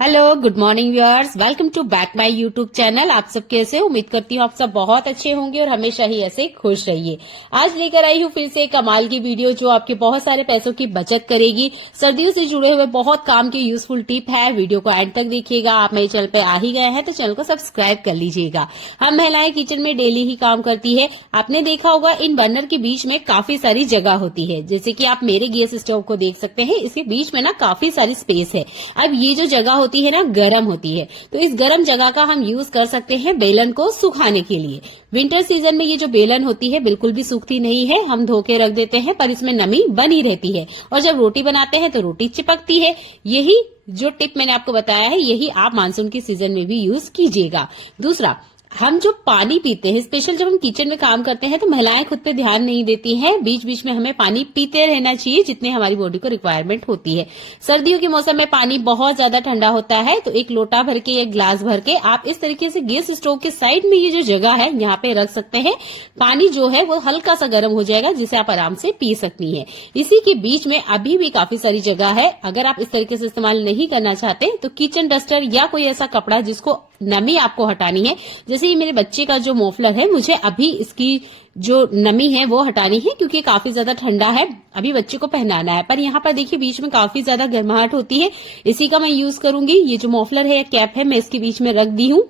Hello, good morning viewers, welcome to back my YouTube channel. आप सब कैसे? उम्मीद करती हूँ आप सब बहुत अच्छे होंगे और हमेशा ही ऐसे खुश रहिए। आज लेकर आई हूँ फिर से एक कमाल की वीडियो जो आपके बहुत सारे पैसों की बचत करेगी। सर्दियों से जुड़े हुए बहुत काम की यूजफुल टिप है। वीडियो को एंड तक देखिएगा। आप मेरे चैनल पे आ ही गए हैं तो चैनल को सब्सक्राइब कर लीजिएगा। हम महिलाएं किचन में डेली ही काम करती है। आपने देखा होगा इन बर्नर के बीच में काफी सारी जगह होती है। जैसे कि आप मेरे गैस स्टोव को देख सकते हैं, इसके बीच में ना काफी सारी स्पेस है। अब ये जो जगह होती है ना, गर्म होती है, तो इस गर्म जगह का हम यूज कर सकते हैं बेलन को सुखाने के लिए। विंटर सीजन में ये जो बेलन होती है बिल्कुल भी सूखती नहीं है। हम धो के रख देते हैं पर इसमें नमी बनी रहती है और जब रोटी बनाते हैं तो रोटी चिपकती है। यही जो टिप मैंने आपको बताया है, यही आप मानसून की सीजन में भी यूज कीजिएगा। दूसरा, हम जो पानी पीते हैं, स्पेशल जब हम किचन में काम करते हैं तो महिलाएं खुद पे ध्यान नहीं देती हैं। बीच बीच में हमें पानी पीते रहना चाहिए जितने हमारी बॉडी को रिक्वायरमेंट होती है। सर्दियों के मौसम में पानी बहुत ज्यादा ठंडा होता है, तो एक लोटा भर के, एक ग्लास भर के आप इस तरीके से गैस स्टोव के साइड में ये जो जगह है यहाँ पे रख सकते हैं। पानी जो है वो हल्का सा गर्म हो जाएगा जिसे आप आराम से पी सकती है। इसी के बीच में अभी भी काफी सारी जगह है। अगर आप इस तरीके से इस्तेमाल नहीं करना चाहते तो किचन डस्टर या कोई ऐसा कपड़ा जिसको नमी आपको हटानी है, जैसे ये मेरे बच्चे का जो मोफलर है, मुझे अभी इसकी जो नमी है वो हटानी है क्योंकि काफी ज्यादा ठंडा है, अभी बच्चे को पहनाना है। पर यहाँ पर देखिए बीच में काफी ज्यादा गर्माहट होती है, इसी का मैं यूज करूंगी। ये जो मोफलर है या कैप है मैं इसके बीच में रख दी हूँ।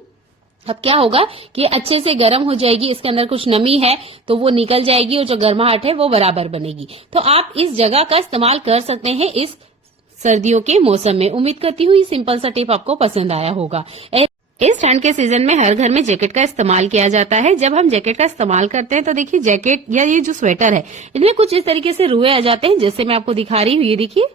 अब क्या होगा कि अच्छे से गर्म हो जाएगी, इसके अंदर कुछ नमी है तो वो निकल जाएगी और जो गर्माहट है वो बराबर बनेगी। तो आप इस जगह का इस्तेमाल कर सकते हैं इस सर्दियों के मौसम में। उम्मीद करती हूँ ये सिंपल सा टिप आपको पसंद आया होगा। इस ठंड के सीजन में हर घर में जैकेट का इस्तेमाल किया जाता है। जब हम जैकेट का इस्तेमाल करते हैं तो देखिए जैकेट या ये जो स्वेटर है इनमें कुछ इस तरीके से रुए आ जाते हैं, जैसे मैं आपको दिखा रही हूँ। ये देखिए,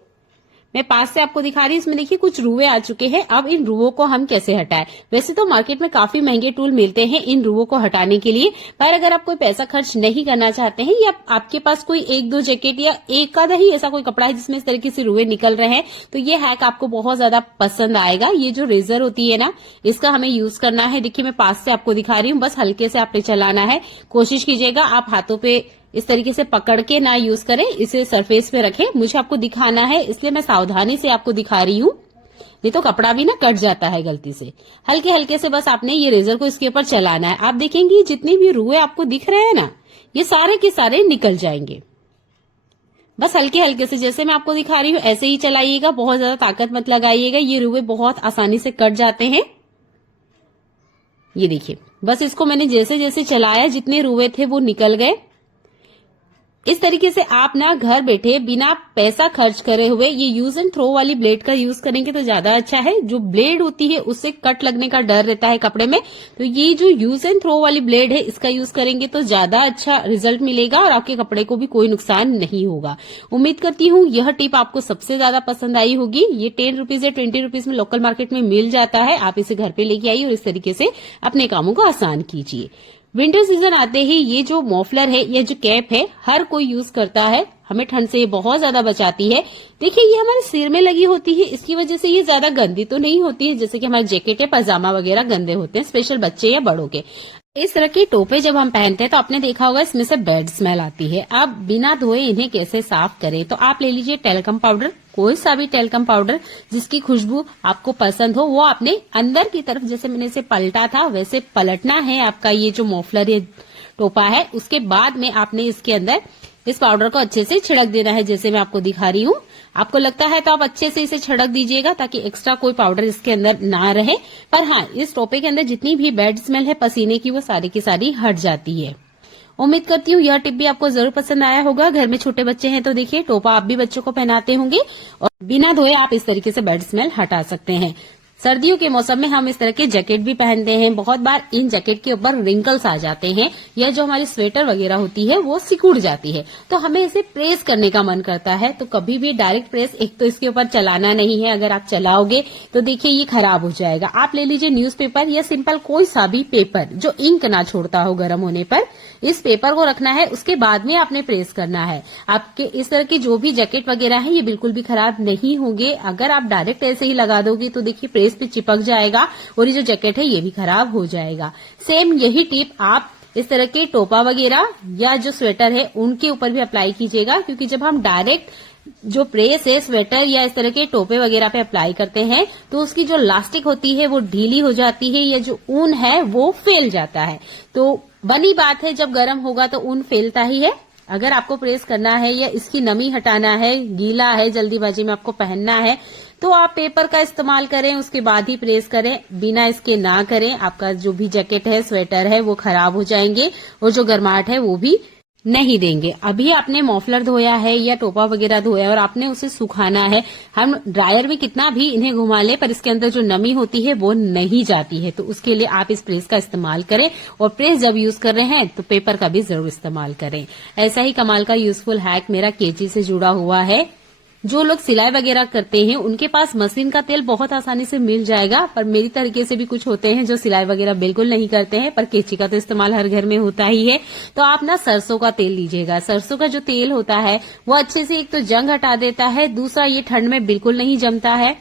मैं पास से आपको दिखा रही हूँ, इसमें देखिए कुछ रुए आ चुके हैं। अब इन रुओं को हम कैसे हटाएं? वैसे तो मार्केट में काफी महंगे टूल मिलते हैं इन रुओं को हटाने के लिए, पर अगर आप कोई पैसा खर्च नहीं करना चाहते हैं या आपके पास कोई एक दो जैकेट या एक आधा ही ऐसा कोई कपड़ा है जिसमें इस तरीके से रुए निकल रहे हैं, तो ये हैक आपको बहुत ज्यादा पसंद आएगा। ये जो रेजर होती है ना, इसका हमें यूज करना है। देखिए मैं पास से आपको दिखा रही हूँ, बस हल्के से आपने चलाना है। कोशिश कीजिएगा आप हाथों पे इस तरीके से पकड़ के ना यूज करें, इसे सरफेस पे रखें। मुझे आपको दिखाना है इसलिए मैं सावधानी से आपको दिखा रही हूँ, नहीं तो कपड़ा भी ना कट जाता है गलती से। हल्के हल्के से बस आपने ये रेजर को इसके ऊपर चलाना है। आप देखेंगे जितने भी रुए आपको दिख रहे हैं ना, ये सारे के सारे निकल जाएंगे। बस हल्के हल्के से, जैसे मैं आपको दिखा रही हूँ ऐसे ही चलाइएगा, बहुत ज्यादा ताकत मत लगाइएगा। ये रुए बहुत आसानी से कट जाते हैं। ये देखिए, बस इसको मैंने जैसे जैसे चलाया जितने रुए थे वो निकल गए। इस तरीके से आप ना घर बैठे बिना पैसा खर्च करे हुए ये यूज एंड थ्रो वाली ब्लेड का यूज करेंगे तो ज्यादा अच्छा है। जो ब्लेड होती है उससे कट लगने का डर रहता है कपड़े में, तो ये जो यूज एंड थ्रो वाली ब्लेड है इसका यूज करेंगे तो ज्यादा अच्छा रिजल्ट मिलेगा और आपके कपड़े को भी कोई नुकसान नहीं होगा। उम्मीद करती हूँ यह टिप आपको सबसे ज्यादा पसंद आई होगी। ये 10 रुपीज या 20 रुपीज में लोकल मार्केट में मिल जाता है। आप इसे घर पे लेके आइए और इस तरीके से अपने कामों को आसान कीजिए। विंटर सीजन आते ही ये जो मफलर है, ये जो कैप है, हर कोई यूज करता है। हमें ठंड से ये बहुत ज्यादा बचाती है। देखिए ये हमारे सिर में लगी होती है, इसकी वजह से ये ज्यादा गंदी तो नहीं होती है जैसे कि हमारे जैकेट है, पजामा वगैरह गंदे होते हैं, स्पेशल बच्चे या बड़ों के। इस तरह की टोपे जब हम पहनते हैं तो आपने देखा होगा इसमें से बैड स्मेल आती है। अब बिना धोए इन्हें कैसे साफ करें? तो आप ले लीजिए टेल्कम पाउडर, कोई सा भी टेल्कम पाउडर जिसकी खुशबू आपको पसंद हो, वो आपने अंदर की तरफ, जैसे मैंने इसे पलटा था वैसे पलटना है आपका ये जो मफलर या टोपा है। उसके बाद में आपने इसके अंदर इस पाउडर को अच्छे से छिड़क देना है, जैसे मैं आपको दिखा रही हूँ। आपको लगता है तो आप अच्छे से इसे छिड़क दीजिएगा ताकि एक्स्ट्रा कोई पाउडर इसके अंदर ना रहे। पर हाँ, इस टोपे के अंदर जितनी भी बैड स्मेल है पसीने की, वो सारी की सारी हट जाती है। उम्मीद करती हूँ यह टिप भी आपको जरूर पसंद आया होगा। घर में छोटे बच्चे हैं तो देखिए टोपा आप भी बच्चों को पहनाते होंगे और बिना धोए आप इस तरीके से बैड स्मेल हटा सकते हैं। सर्दियों के मौसम में हम इस तरह के जैकेट भी पहनते हैं। बहुत बार इन जैकेट के ऊपर रिंकल्स आ जाते हैं या जो हमारी स्वेटर वगैरह होती है वो सिकुड़ जाती है, तो हमें इसे प्रेस करने का मन करता है। तो कभी भी डायरेक्ट प्रेस एक तो इसके ऊपर चलाना नहीं है, अगर आप चलाओगे तो देखिए ये खराब हो जाएगा। आप ले लीजिए न्यूज़पेपर या सिंपल कोई सा भी पेपर जो इंक ना छोड़ता हो गर्म होने पर। इस पेपर को रखना है, उसके बाद में आपने प्रेस करना है। आपके इस तरह के जो भी जैकेट वगैरह है ये बिल्कुल भी खराब नहीं होंगे। अगर आप डायरेक्ट ऐसे ही लगा दोगे तो देखिए प्रेस पे चिपक जाएगा और ये जो जैकेट है ये भी खराब हो जाएगा। सेम यही टिप आप इस तरह के टोपा वगैरह या जो स्वेटर है उनके ऊपर भी अप्लाई कीजिएगा, क्योंकि जब हम डायरेक्ट जो प्रेस है स्वेटर या इस तरह के टोपे वगैरह पे अप्लाई करते हैं तो उसकी जो लास्टिक होती है वो ढीली हो जाती है या जो ऊन है वो फैल जाता है। तो बनी बात है जब गर्म होगा तो ऊन फैलता ही है। अगर आपको प्रेस करना है या इसकी नमी हटाना है, गीला है, जल्दीबाजी में आपको पहनना है तो आप पेपर का इस्तेमाल करें, उसके बाद ही प्रेस करें, बिना इसके ना करें। आपका जो भी जैकेट है, स्वेटर है वो खराब हो जाएंगे और जो गर्माहट है वो भी नहीं देंगे। अभी आपने मॉफलर धोया है या टोपा वगैरह धोया है और आपने उसे सुखाना है, हम ड्रायर में कितना भी इन्हें घुमा ले पर इसके अंदर जो नमी होती है वो नहीं जाती है। तो उसके लिए आप इस प्रेस का इस्तेमाल करें और प्रेस जब यूज कर रहे हैं तो पेपर का भी जरूर इस्तेमाल करें। ऐसा ही कमाल का यूजफुल हैक मेरा केची से जुड़ा हुआ है। जो लोग सिलाई वगैरह करते हैं उनके पास मशीन का तेल बहुत आसानी से मिल जाएगा, पर मेरी तरीके से भी कुछ होते हैं जो सिलाई वगैरह बिल्कुल नहीं करते हैं पर केची का तो इस्तेमाल हर घर में होता ही है। तो आप ना सरसों का तेल लीजिएगा। सरसों का जो तेल होता है वो अच्छे से एक तो जंग हटा देता है, दूसरा ये ठंड में बिल्कुल नहीं जमता है।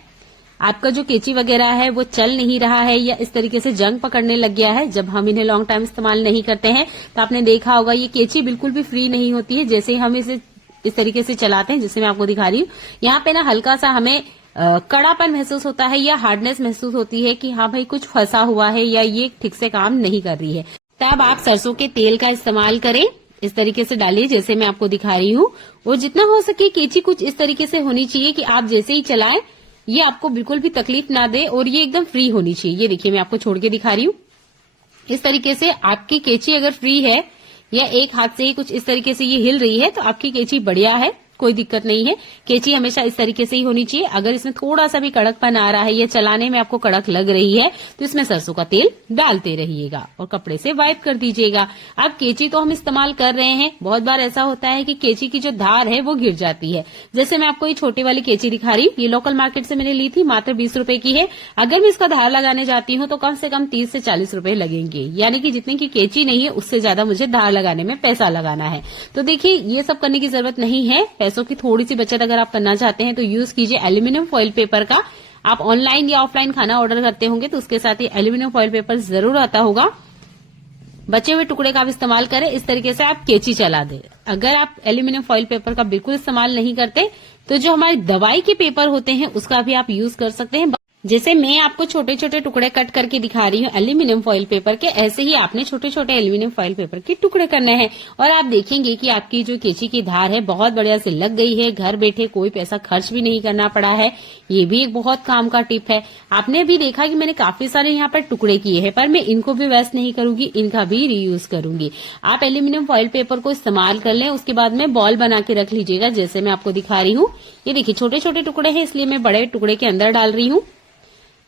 आपका जो केची वगैरह है वो चल नहीं रहा है या इस तरीके से जंग पकड़ने लग गया है, जब हम इन्हें लॉन्ग टाइम इस्तेमाल नहीं करते हैं तो आपने देखा होगा ये केची बिल्कुल भी फ्री नहीं होती है। जैसे हम इसे इस तरीके से चलाते हैं, जिससे मैं आपको दिखा रही हूँ, यहाँ पे ना हल्का सा हमें कड़ापन महसूस होता है या हार्डनेस महसूस होती है कि हाँ भाई कुछ फंसा हुआ है या ये ठीक से काम नहीं कर रही है। तब आप सरसों के तेल का इस्तेमाल करें, इस तरीके से डालिए जैसे मैं आपको दिखा रही हूँ। और जितना हो सके केची कुछ इस तरीके से होनी चाहिए कि आप जैसे ही चलाएं ये आपको बिल्कुल भी तकलीफ ना दे और ये एकदम फ्री होनी चाहिए। ये देखिए मैं आपको छोड़ के दिखा रही हूँ। इस तरीके से आपकी केची अगर फ्री है या एक हाथ से ही कुछ इस तरीके से ये हिल रही है तो आपकी केची बढ़िया है, कोई दिक्कत नहीं है। केची हमेशा इस तरीके से ही होनी चाहिए। अगर इसमें थोड़ा सा भी कड़कपन आ रहा है या चलाने में आपको कड़क लग रही है तो इसमें सरसों का तेल डालते रहिएगा और कपड़े से वाइप कर दीजिएगा। अब केची तो हम इस्तेमाल कर रहे हैं, बहुत बार ऐसा होता है कि केची की जो धार है वो गिर जाती है। जैसे मैं आपको ये छोटी वाली केची दिखा रही हूँ, ये लोकल मार्केट से मैंने ली थी, मात्र 20 रुपए की है। अगर मैं इसका धार लगाने जाती हूँ तो कम से कम 30 से 40 रुपए लगेंगे, यानी कि जितनी की केची नहीं है उससे ज्यादा मुझे धार लगाने में पैसा लगाना है। तो देखिए ये सब करने की जरूरत नहीं है। पैसों की थोड़ी सी बचत अगर आप करना चाहते हैं तो यूज कीजिए एल्यूमिनियम फॉइल पेपर का। आप ऑनलाइन या ऑफलाइन खाना ऑर्डर करते होंगे तो उसके साथ ही एल्यूमिनियम फॉइल पेपर जरूर आता होगा। बचे हुए टुकड़े का आप इस्तेमाल करें, इस तरीके से आप केची चला दें। अगर आप एल्यूमिनियम फॉइल पेपर का बिल्कुल इस्तेमाल नहीं करते तो जो हमारे दवाई के पेपर होते हैं उसका भी आप यूज कर सकते हैं। जैसे मैं आपको छोटे छोटे टुकड़े कट करके दिखा रही हूँ एल्यूमिनियम फॉइल पेपर के, ऐसे ही आपने छोटे छोटे एल्यूमिनियम फॉइल पेपर के टुकड़े करने हैं और आप देखेंगे कि आपकी जो केची की धार है बहुत बढ़िया से लग गई है। घर बैठे कोई पैसा खर्च भी नहीं करना पड़ा है। ये भी एक बहुत काम का टिप है। आपने भी देखा कि मैंने काफी सारे यहाँ पर टुकड़े किए हैं पर मैं इनको भी वेस्ट नहीं करूंगी, इनका भी रीयूज करूंगी। आप एल्यूमिनियम फॉइल पेपर को इस्तेमाल कर लें, उसके बाद में बॉल बना के रख लीजिएगा जैसे मैं आपको दिखा रही हूँ। ये देखिए छोटे छोटे टुकड़े हैं इसलिए मैं बड़े टुकड़े के अंदर डाल रही हूँ।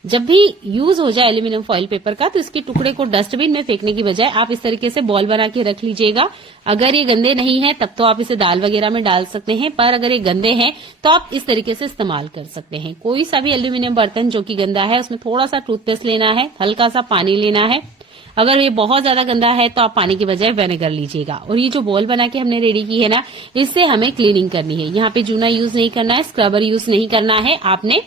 जब भी यूज हो जाए एल्यूमिनियम फॉइल पेपर का तो इसके टुकड़े को डस्टबिन में फेंकने की बजाय आप इस तरीके से बॉल बना के रख लीजिएगा। अगर ये गंदे नहीं है तब तो आप इसे दाल वगैरह में डाल सकते हैं, पर अगर ये गंदे हैं तो आप इस तरीके से इस्तेमाल कर सकते हैं। कोई सा भी एल्यूमिनियम बर्तन जो कि गंदा है उसमें थोड़ा सा टूथपेस्ट लेना है, हल्का सा पानी लेना है। अगर ये बहुत ज्यादा गंदा है तो आप पानी की बजाय विनेगर लीजिएगा। और ये जो बॉल बना के हमने रेडी की है ना, इससे हमें क्लीनिंग करनी है। यहाँ पे जूना यूज नहीं करना है, स्क्रबर यूज नहीं करना है। आपने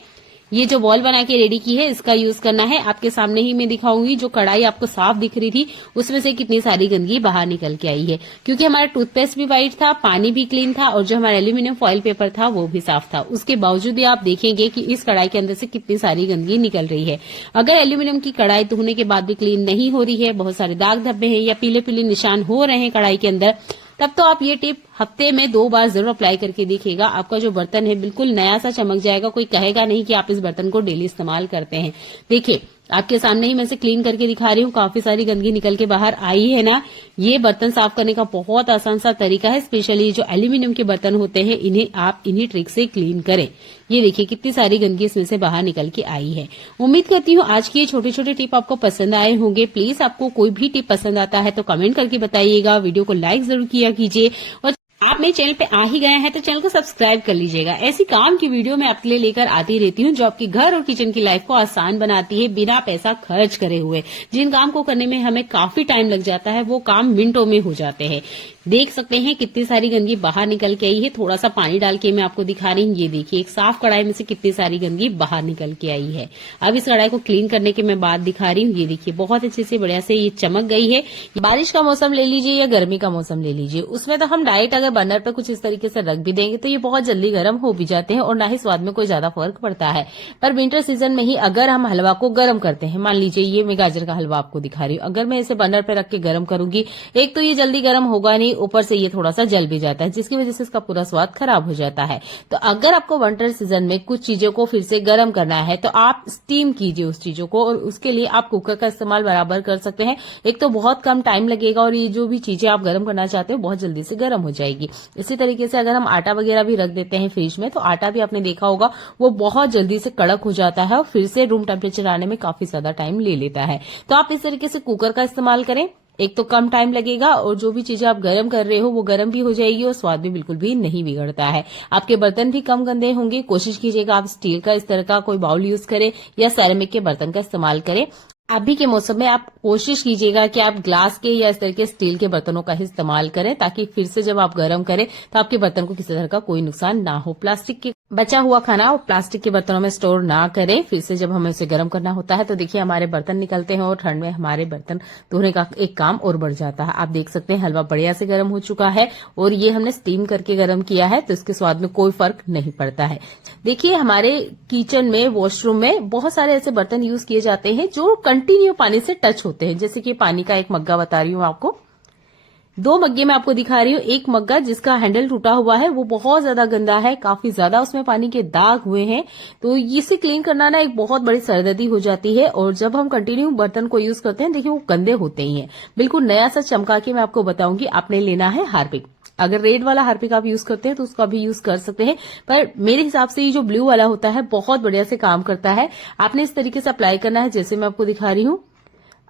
ये जो बॉल बना के रेडी की है इसका यूज करना है। आपके सामने ही मैं दिखाऊंगी जो कढ़ाई आपको साफ दिख रही थी उसमें से कितनी सारी गंदगी बाहर निकल के आई है, क्योंकि हमारा टूथपेस्ट भी व्हाइट था, पानी भी क्लीन था और जो हमारा एल्यूमिनियम फॉइल पेपर था वो भी साफ था। उसके बावजूद भी आप देखेंगे कि इस कढ़ाई के अंदर से कितनी सारी गंदगी निकल रही है। अगर एल्यूमिनियम की कढ़ाई धोने के बाद भी क्लीन नहीं हो रही है, बहुत सारे दाग धब्बे हैं या पीले पीले निशान हो रहे हैं कढ़ाई के अंदर, तब तो आप ये टिप हफ्ते में 2 बार जरूर अप्लाई करके देखिएगा। आपका जो बर्तन है बिल्कुल नया सा चमक जाएगा। कोई कहेगा नहीं कि आप इस बर्तन को डेली इस्तेमाल करते हैं। देखिए आपके सामने ही मैं इसे क्लीन करके दिखा रही हूँ, काफी सारी गंदगी निकल के बाहर आई है ना। ये बर्तन साफ करने का बहुत आसान सा तरीका है। स्पेशली जो एल्यूमिनियम के बर्तन होते हैं इन्हें आप इन्हीं ट्रिक से क्लीन करें। ये देखिए कितनी सारी गंदगी इसमें से बाहर निकल के आई है। उम्मीद करती हूँ आज की ये छोटे छोटे टिप आपको पसंद आए होंगे। प्लीज आपको कोई भी टिप पसंद आता है तो कमेंट करके बताइएगा। वीडियो को लाइक जरूर किया कीजिए और आप मेरे चैनल पे आ ही गए हैं तो चैनल को सब्सक्राइब कर लीजिएगा। ऐसी काम की वीडियो मैं आपके लिए लेकर आती रहती हूँ जो आपकी घर और किचन की लाइफ को आसान बनाती है बिना पैसा खर्च करे हुए। जिन काम को करने में हमें काफी टाइम लग जाता है वो काम मिनटों में हो जाते हैं। देख सकते हैं कितनी सारी गंदगी बाहर निकल के आई है। थोड़ा सा पानी डाल के मैं आपको दिखा रही हूँ। ये देखिए एक साफ कढ़ाई में से कितनी सारी गंदगी बाहर निकल के आई है। अब इस कढ़ाई को क्लीन करने की मैं बात दिखा रही हूँ। ये देखिए बहुत अच्छे से बढ़िया से ये चमक गई है। बारिश का मौसम ले लीजिए या गर्मी का मौसम ले लीजिए, उसमें तो हम डायरेक्ट अगर अगर बर्नर पे कुछ इस तरीके से रख भी देंगे तो ये बहुत जल्दी गर्म हो भी जाते हैं और ना ही स्वाद में कोई ज्यादा फर्क पड़ता है। पर विंटर सीजन में ही अगर हम हलवा को गर्म करते हैं, मान लीजिए ये मैं गाजर का हलवा आपको दिखा रही हूँ, अगर मैं इसे बर्नर पे रख के गर्म करूंगी, एक तो ये जल्दी गर्म होगा नहीं, ऊपर से ये थोड़ा सा जल भी जाता है, जिसकी वजह से इसका पूरा स्वाद खराब हो जाता है। तो अगर आपको विंटर सीजन में कुछ चीजों को फिर से गर्म करना है तो आप स्टीम कीजिए उस चीजों को, और उसके लिए आप कुकर का इस्तेमाल बराबर कर सकते हैं। एक तो बहुत कम टाइम लगेगा और ये जो भी चीजें आप गर्म करना चाहते हो बहुत जल्दी से गर्म हो जाएगी। इसी तरीके से अगर हम आटा वगैरह भी रख देते हैं फ्रिज में, तो आटा भी आपने देखा होगा वो बहुत जल्दी से कड़क हो जाता है और फिर से रूम टेम्परेचर आने में काफी ज्यादा टाइम ले लेता है। तो आप इस तरीके से कुकर का इस्तेमाल करें, एक तो कम टाइम लगेगा और जो भी चीजें आप गर्म कर रहे हो वो गर्म भी हो जाएगी और स्वाद भी बिल्कुल भी नहीं बिगड़ता है। आपके बर्तन भी कम गंदे होंगे। कोशिश कीजिएगा आप स्टील का इस तरह का कोई बाउल यूज करें या सेरेमिक के बर्तन का इस्तेमाल करें। अभी के मौसम में आप कोशिश कीजिएगा कि आप ग्लास के या इस तरह के स्टील के बर्तनों का ही इस्तेमाल करें, ताकि फिर से जब आप गर्म करें तो आपके बर्तन को किसी तरह का कोई नुकसान ना हो। प्लास्टिक के बचा हुआ खाना और प्लास्टिक के बर्तनों में स्टोर ना करें। फिर से जब हमें उसे गर्म करना होता है तो देखिए हमारे बर्तन निकलते हैं और ठंड में हमारे बर्तन धोने का एक काम और बढ़ जाता है। आप देख सकते हैं हलवा बढ़िया से गर्म हो चुका है और ये हमने स्टीम करके गर्म किया है, तो इसके स्वाद में कोई फर्क नहीं पड़ता है। देखिए हमारे किचन में, वॉशरूम में बहुत सारे ऐसे बर्तन यूज किए जाते हैं जो कंटिन्यू पानी से टच होते हैं। जैसे कि पानी का एक मग्गा बता रही हूँ आपको, 2 मग्गे मैं आपको दिखा रही हूँ। एक मग्गा जिसका हैंडल टूटा हुआ है वो बहुत ज्यादा गंदा है, काफी ज्यादा उसमें पानी के दाग हुए हैं। तो इसे क्लीन करना ना एक बहुत बड़ी सरदर्दी हो जाती है और जब हम कंटिन्यू बर्तन को यूज करते हैं देखिए वो गंदे होते ही हैं। बिल्कुल नया सा चमका के मैं आपको बताऊंगी। आपने लेना है हार्पिक। अगर रेड वाला हार्पिक आप यूज करते हैं तो उसका भी यूज कर सकते हैं, पर मेरे हिसाब से ये जो ब्लू वाला होता है बहुत बढ़िया से काम करता है। आपने इस तरीके से अप्लाई करना है जैसे मैं आपको दिखा रही हूँ।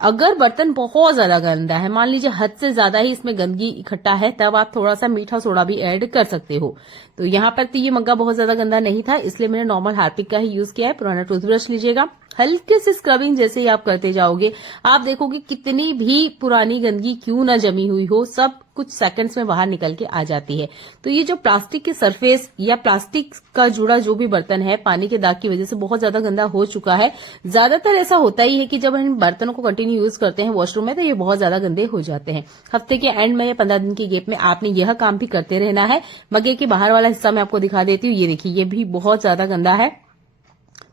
अगर बर्तन बहुत ज्यादा गंदा है, मान लीजिए हद से ज्यादा ही इसमें गंदगी इकट्ठा है, तब आप थोड़ा सा मीठा सोडा भी ऐड कर सकते हो। तो यहाँ पर तो ये मग्गा बहुत ज्यादा गंदा नहीं था, इसलिए मैंने नॉर्मल हार्पिक का ही यूज किया है। पुराना टूथब्रश लीजिएगा, हल्के से स्क्रबिंग जैसे ही आप करते जाओगे आप देखोगे कितनी भी पुरानी गंदगी क्यों ना जमी हुई हो, सब कुछ सेकंड्स में बाहर निकल के आ जाती है। तो ये जो प्लास्टिक के सरफेस या प्लास्टिक का जुड़ा जो भी बर्तन है पानी के दाग की वजह से बहुत ज्यादा गंदा हो चुका है। ज्यादातर ऐसा होता ही है कि जब हम बर्तनों को कंटिन्यू यूज करते हैं वॉशरूम में तो ये बहुत ज्यादा गंदे हो जाते हैं। हफ्ते के एंड में या 15 दिन की गैप में आपने यह काम भी करते रहना है। मग्गे के बाहर वाला हिस्सा मैं आपको दिखा देती हूँ। ये देखिए ये भी बहुत ज्यादा गंदा है।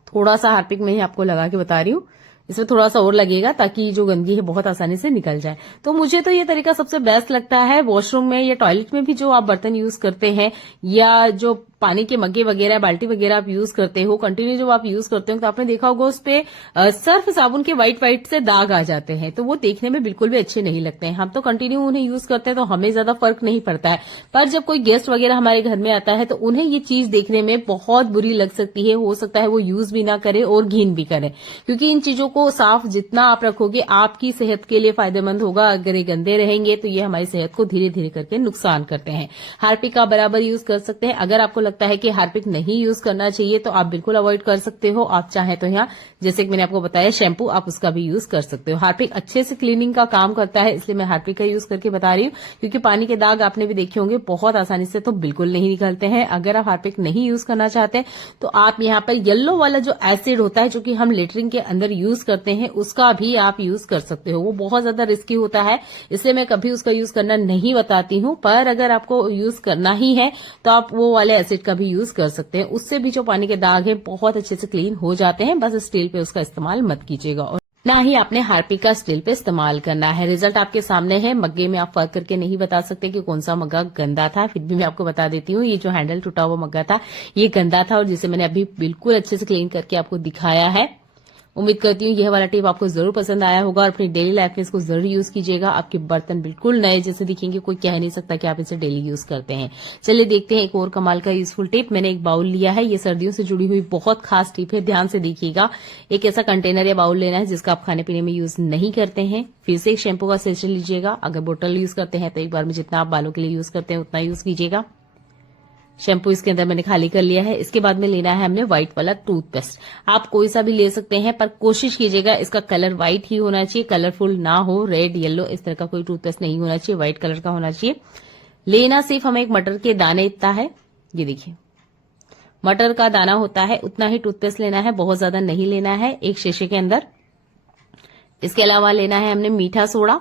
थोड़ा सा हार्पिक में ही आपको लगा के बता रही हूँ, इसमें थोड़ा सा और लगेगा ताकि जो गंदगी है बहुत आसानी से निकल जाए। तो मुझे तो ये तरीका सबसे बेस्ट लगता है। वॉशरूम में या टॉयलेट में भी जो आप बर्तन यूज करते हैं या जो पानी के मग्गे वगैरह बाल्टी वगैरह आप यूज करते हो, कंटिन्यू जब आप यूज करते हो तो आपने देखा होगा उस पे सर्फ साबुन के व्हाइट से दाग आ जाते हैं, तो वो देखने में बिल्कुल भी अच्छे नहीं लगते हैं। हम तो कंटिन्यू उन्हें यूज करते हैं तो हमें ज्यादा फर्क नहीं पड़ता है, पर जब कोई गेस्ट वगैरह हमारे घर में आता है तो उन्हें ये चीज देखने में बहुत बुरी लग सकती है। हो सकता है वो यूज भी ना करे और घिन भी करे, क्योंकि इन चीजों को साफ जितना आप रखोगे आपकी सेहत के लिए फायदेमंद होगा। अगर ये गंदे रहेंगे तो ये हमारी सेहत को धीरे धीरे करके नुकसान करते हैं। हार्पिक का बराबर यूज कर सकते हैं। अगर आपको लगता है कि हार्पिक नहीं यूज करना चाहिए तो आप बिल्कुल अवॉइड कर सकते हो। आप चाहें तो यहाँ जैसे कि मैंने आपको बताया शैम्पू, आप उसका भी यूज कर सकते हो। हार्पिक अच्छे से क्लीनिंग का काम करता है, इसलिए मैं हार्पिक का यूज करके बता रही हूँ, क्योंकि पानी के दाग आपने भी देखे होंगे बहुत आसानी से तो बिल्कुल नहीं निकलते हैं। अगर आप हार्पिक नहीं यूज करना चाहते तो आप यहाँ पर येलो वाला जो एसिड होता है जो कि हम लेटरिन के अंदर यूज करते हैं उसका भी आप यूज कर सकते हो। वो बहुत ज्यादा रिस्की होता है, इसलिए मैं कभी उसका यूज करना नहीं बताती हूँ, पर अगर आपको यूज करना ही है तो आप वो वाले एसिड का भी यूज कर सकते हैं। उससे भी जो पानी के दाग है बहुत अच्छे से क्लीन हो जाते हैं। बस स्टील पे उसका इस्तेमाल मत कीजिएगा और ना ही आपने हार्पिक का स्टील पे इस्तेमाल करना है। रिजल्ट आपके सामने है। मग्गे में आप फर्क करके नहीं बता सकते कि कौन सा मग्गा गंदा था, फिर भी मैं आपको बता देती हूँ। ये जो हैंडल टूटा हुआ मग्गा था ये गंदा था और जिसे मैंने अभी बिल्कुल अच्छे से क्लीन करके आपको दिखाया है। उम्मीद करती हूँ यह वाला टिप आपको जरूर पसंद आया होगा और अपनी डेली लाइफ में इसको जरूर यूज कीजिएगा। आपके बर्तन बिल्कुल नए जैसे दिखेंगे, कोई कह नहीं सकता कि आप इसे डेली यूज करते हैं। चलिए देखते हैं एक और कमाल का यूजफुल टिप। मैंने एक बाउल लिया है, ये सर्दियों से जुड़ी हुई बहुत खास टिप है, ध्यान से देखिएगा। एक ऐसा कंटेनर या बाउल लेना है जिसका आप खाने पीने में यूज नहीं करते हैं। फिर से एक शैम्पू का सेशे लीजिएगा। अगर बोतल यूज करते हैं तो एक बार में जितना आप बालों के लिए यूज करते हैं उतना यूज कीजिएगा। शैम्पू इसके अंदर मैंने खाली कर लिया है। इसके बाद में लेना है हमने व्हाइट वाला टूथपेस्ट। आप कोई सा भी ले सकते हैं, पर कोशिश कीजिएगा इसका कलर व्हाइट ही होना चाहिए, कलरफुल ना हो, रेड येलो इस तरह का कोई टूथपेस्ट नहीं होना चाहिए, व्हाइट कलर का होना चाहिए। लेना सिर्फ हमें एक मटर के दाने इतना है, ये देखिए मटर का दाना होता है उतना ही टूथपेस्ट लेना है, बहुत ज्यादा नहीं लेना है, एक शीशे के अंदर। इसके अलावा लेना है हमने मीठा सोडा।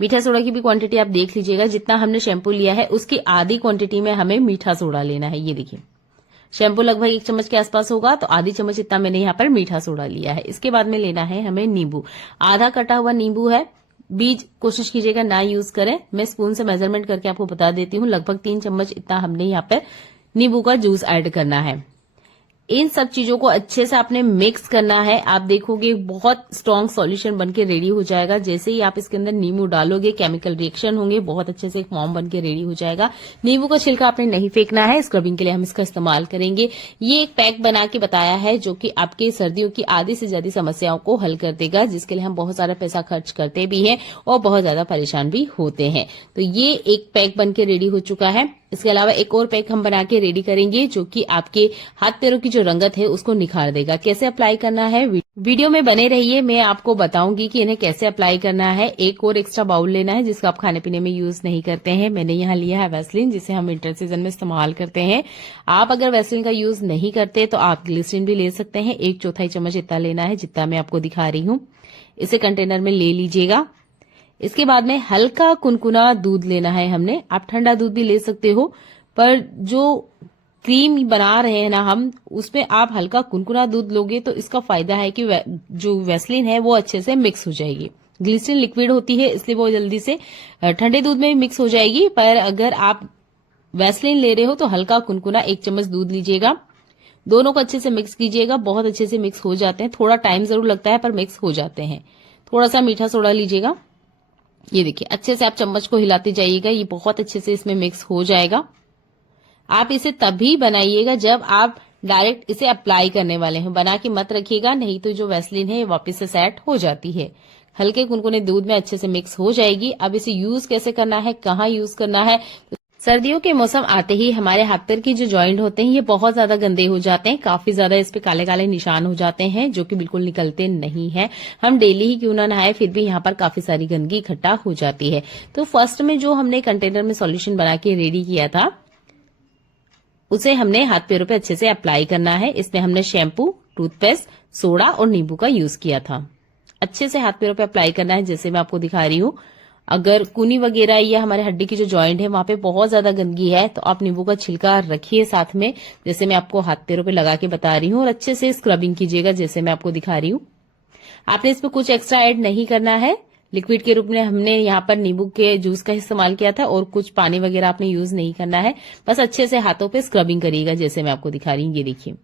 मीठा सोडा की भी क्वांटिटी आप देख लीजिएगा, जितना हमने शैम्पू लिया है उसकी आधी क्वांटिटी में हमें मीठा सोडा लेना है। ये देखिए, शैम्पू लगभग 1 चम्मच के आसपास होगा, तो आधी चम्मच इतना मैंने यहाँ पर मीठा सोडा लिया है। इसके बाद में लेना है हमें नींबू, आधा कटा हुआ नींबू है, बीज कोशिश कीजिएगा ना यूज करें। मैं स्पून से मेजरमेंट करके आपको बता देती हूँ, लगभग 3 चम्मच इतना हमने यहाँ पर नींबू का जूस ऐड करना है। इन सब चीजों को अच्छे से आपने मिक्स करना है। आप देखोगे बहुत स्ट्रॉन्ग सॉल्यूशन बनके रेडी हो जाएगा। जैसे ही आप इसके अंदर नींबू डालोगे, केमिकल रिएक्शन होंगे, बहुत अच्छे से एक फॉर्म बनके रेडी हो जाएगा। नींबू का छिलका आपने नहीं फेंकना है, स्क्रबिंग के लिए हम इसका इस्तेमाल करेंगे। ये एक पैक बना के बताया है जो कि आपके सर्दियों की आधी से ज्यादा समस्याओं को हल कर देगा, जिसके लिए हम बहुत सारा पैसा खर्च करते भी हैं और बहुत ज्यादा परेशान भी होते हैं। तो ये एक पैक बनके रेडी हो चुका है। इसके अलावा एक और पैक हम बना के रेडी करेंगे जो कि आपके हाथ पैरों की जो रंगत है उसको निखार देगा। कैसे अप्लाई करना है वीडियो में बने रहिए, मैं आपको बताऊंगी कि इन्हें कैसे अप्लाई करना है। एक और एक्स्ट्रा बाउल लेना है जिसका आप खाने पीने में यूज नहीं करते हैं। मैंने यहाँ लिया है वैसलीन, जिसे हम विंटर सीजन में इस्तेमाल करते हैं। आप अगर वैसलीन का यूज नहीं करते तो आप ग्लिसरीन भी ले सकते हैं। 1/4 चम्मच इतना लेना है जितना मैं आपको दिखा रही हूँ। इसे कंटेनर में ले लीजिएगा। इसके बाद में हल्का कुनकुना दूध लेना है हमने। आप ठंडा दूध भी ले सकते हो, पर जो क्रीम बना रहे हैं ना हम, उसमें आप हल्का कुनकुना दूध लोगे तो इसका फायदा है कि जो वैसलीन है वो अच्छे से मिक्स हो जाएगी। ग्लिसरीन लिक्विड होती है इसलिए वो जल्दी से ठंडे दूध में भी मिक्स हो जाएगी, पर अगर आप वैसलीन ले रहे हो तो हल्का कुनकुना 1 चम्मच दूध लीजिएगा। दोनों को अच्छे से मिक्स कीजिएगा। बहुत अच्छे से मिक्स हो जाते हैं, थोड़ा टाइम जरूर लगता है पर मिक्स हो जाते हैं। थोड़ा सा मीठा सोडा लीजिएगा। ये देखिए, अच्छे से आप चम्मच को हिलाते जाइएगा, ये बहुत अच्छे से इसमें मिक्स हो जाएगा। आप इसे तभी बनाइएगा जब आप डायरेक्ट इसे अप्लाई करने वाले हैं, बना के मत रखिएगा, नहीं तो जो वैसलीन है वापस से सेट हो जाती है। हल्के कुनकुने दूध में अच्छे से मिक्स हो जाएगी। अब इसे यूज कैसे करना है, कहाँ यूज करना है। सर्दियों के मौसम आते ही हमारे हाथ पैर के जो जॉइंट होते हैं ये बहुत ज्यादा गंदे हो जाते हैं, काफी ज्यादा इस पे काले काले निशान हो जाते हैं जो कि बिल्कुल निकलते नहीं है। हम डेली ही क्यों ना नहाए, फिर भी यहाँ पर काफी सारी गंदगी इकट्ठा हो जाती है। तो फर्स्ट में जो हमने कंटेनर में सॉल्यूशन बना के रेडी किया था उसे हमने हाथ पैरों पे अच्छे से अप्लाई करना है। इसमें हमने शैम्पू, टूथपेस्ट, सोडा और नींबू का यूज किया था। अच्छे से हाथ पैरों पे अप्लाई करना है जैसे मैं आपको दिखा रही हूँ। अगर कुनी वगैरह या हमारे हड्डी की जो जॉइंट है वहां पे बहुत ज्यादा गंदगी है तो आप नींबू का छिलका रखिए साथ में, जैसे मैं आपको हाथ पैरों पे लगा के बता रही हूँ, और अच्छे से स्क्रबिंग कीजिएगा जैसे मैं आपको दिखा रही हूँ। आपने इसमें कुछ एक्स्ट्रा ऐड नहीं करना है। लिक्विड के रूप में हमने यहाँ पर नींबू के जूस का इस्तेमाल किया था और कुछ पानी वगैरह आपने यूज नहीं करना है। बस अच्छे से हाथों पे स्क्रबिंग करिएगा जैसे मैं आपको दिखा रही हूँ। ये देखिए,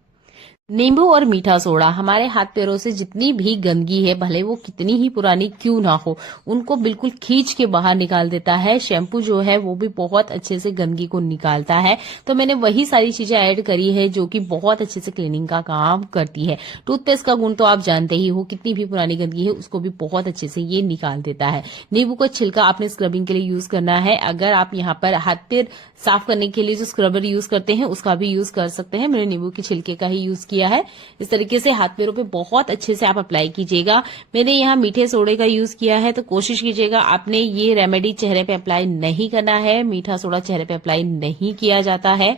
नींबू और मीठा सोडा हमारे हाथ पैरों से जितनी भी गंदगी है, भले वो कितनी ही पुरानी क्यों ना हो, उनको बिल्कुल खींच के बाहर निकाल देता है। शैम्पू जो है वो भी बहुत अच्छे से गंदगी को निकालता है। तो मैंने वही सारी चीजें ऐड करी है जो कि बहुत अच्छे से क्लीनिंग का काम करती है। टूथपेस्ट का गुण तो आप जानते ही हो, कितनी भी पुरानी गंदगी है उसको भी बहुत अच्छे से ये निकाल देता है। नींबू का छिलका आपने स्क्रबिंग के लिए यूज करना है। अगर आप यहाँ पर हाथ पैर साफ करने के लिए जो स्क्रबर यूज करते हैं उसका भी यूज कर सकते हैं। मैंने नींबू के छिलके का ही यूज किया है। इस तरीके से हाथ पैरों पे बहुत अच्छे से आप अप्लाई कीजिएगा। मैंने यहाँ मीठे सोडे का यूज किया है, तो कोशिश कीजिएगा आपने ये रेमेडी चेहरे पे अप्लाई नहीं करना है। मीठा सोडा चेहरे पे अप्लाई नहीं किया जाता है,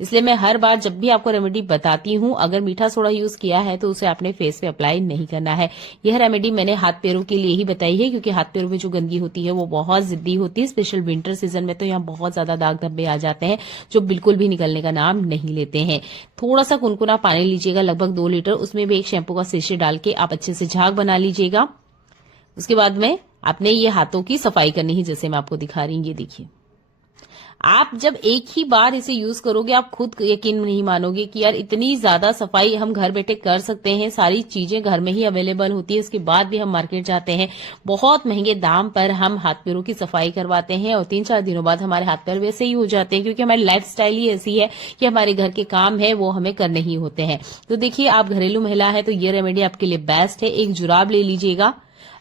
इसलिए मैं हर बार जब भी आपको रेमेडी बताती हूँ, अगर मीठा सोडा यूज किया है तो उसे आपने फेस पे अप्लाई नहीं करना है। यह रेमेडी मैंने हाथ पैरों के लिए ही बताई है, क्योंकि हाथ पैरों में जो गंदगी होती है वो बहुत जिद्दी होती है। स्पेशल विंटर सीजन में तो यहाँ बहुत ज्यादा दाग धब्बे आ जाते हैं जो बिल्कुल भी निकलने का नाम नहीं लेते हैं। थोड़ा सा कुनकुना पानी लीजिएगा, लगभग 2 लीटर, उसमें भी एक शैम्पू का सेशे डाल के आप अच्छे से झाग बना लीजिएगा। उसके बाद में आपने ये हाथों की सफाई करनी है जैसे मैं आपको दिखा रही हूँ। ये देखिए, आप जब एक ही बार इसे यूज करोगे आप खुद यकीन नहीं मानोगे कि यार इतनी ज्यादा सफाई हम घर बैठे कर सकते हैं। सारी चीजें घर में ही अवेलेबल होती है, उसके बाद भी हम मार्केट जाते हैं, बहुत महंगे दाम पर हम हाथ पैरों की सफाई करवाते हैं और 3-4 दिनों बाद हमारे हाथ पैर वैसे ही हो जाते हैं, क्योंकि हमारी लाइफस्टाइल ही ऐसी है कि हमारे घर के काम है वो हमें करने ही होते हैं। तो देखिए, आप घरेलू महिला है तो ये रेमेडी आपके लिए बेस्ट है। एक जुराब ले लीजिएगा।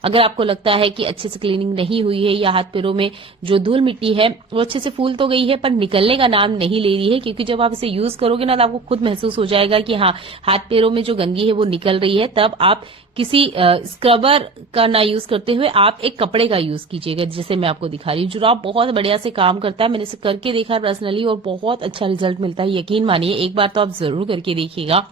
अगर आपको लगता है कि अच्छे से क्लीनिंग नहीं हुई है या हाथ पैरों में जो धूल मिट्टी है वो अच्छे से फूल तो गई है पर निकलने का नाम नहीं ले रही है, क्योंकि जब आप इसे यूज करोगे ना तो आपको खुद महसूस हो जाएगा कि हाँ, हाथ पैरों में जो गंदगी है वो निकल रही है। तब आप किसी स्क्रबर का ना यूज करते हुए आप एक कपड़े का यूज कीजिएगा, जैसे मैं आपको दिखा रही हूँ। जुराब बहुत बढ़िया से काम करता है, मैंने इसे करके देखा पर्सनली और बहुत अच्छा रिजल्ट मिलता है। यकीन मानिए, एक बार तो आप जरूर करके देखिएगा।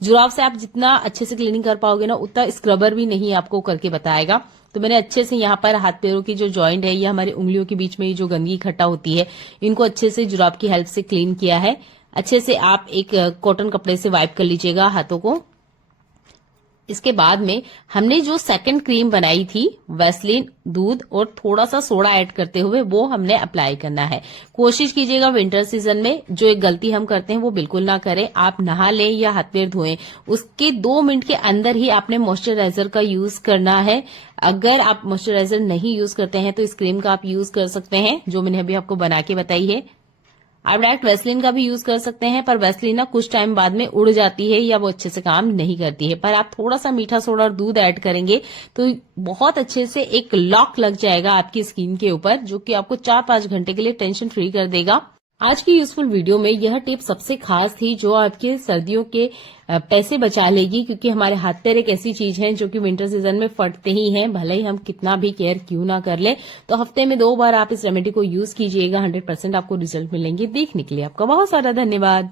जुराब से आप जितना अच्छे से क्लीनिंग कर पाओगे ना, उतना स्क्रबर भी नहीं आपको करके बताएगा। तो मैंने अच्छे से यहाँ पर हाथ पैरों की जो जॉइंट है या हमारी उंगलियों के बीच में ये जो गंदगी इकट्ठा होती है, इनको अच्छे से जुराब की हेल्प से क्लीन किया है। अच्छे से आप एक कॉटन कपड़े से वाइप कर लीजिएगा हाथों को। इसके बाद में हमने जो सेकंड क्रीम बनाई थी, वैसलीन, दूध और थोड़ा सा सोडा ऐड करते हुए वो हमने अप्लाई करना है। कोशिश कीजिएगा विंटर सीजन में जो एक गलती हम करते हैं वो बिल्कुल ना करें। आप नहा लें या हाथ पैर धोएं, उसके 2 मिनट के अंदर ही आपने मॉइस्चराइजर का यूज करना है। अगर आप मॉइस्चराइजर नहीं यूज करते हैं तो इस क्रीम का आप यूज कर सकते हैं, जो मैंने अभी आपको बना के बताई है। आप डायरेक्ट वैसलीन का भी यूज कर सकते हैं, पर वैसलीन ना कुछ टाइम बाद में उड़ जाती है या वो अच्छे से काम नहीं करती है। पर आप थोड़ा सा मीठा सोडा और दूध ऐड करेंगे तो बहुत अच्छे से एक लॉक लग जाएगा आपकी स्किन के ऊपर, जो कि आपको 4-5 घंटे के लिए टेंशन फ्री कर देगा। आज की यूजफुल वीडियो में यह टिप सबसे खास थी जो आपके सर्दियों के पैसे बचा लेगी, क्योंकि हमारे हाथ पैर एक ऐसी चीज है जो कि विंटर सीजन में फटते ही हैं, भले ही हम कितना भी केयर क्यों ना कर ले। तो हफ्ते में 2 बार आप इस रेमेडी को यूज कीजिएगा, 100% आपको रिजल्ट मिलेंगे। देखने के लिए आपका बहुत सारा धन्यवाद।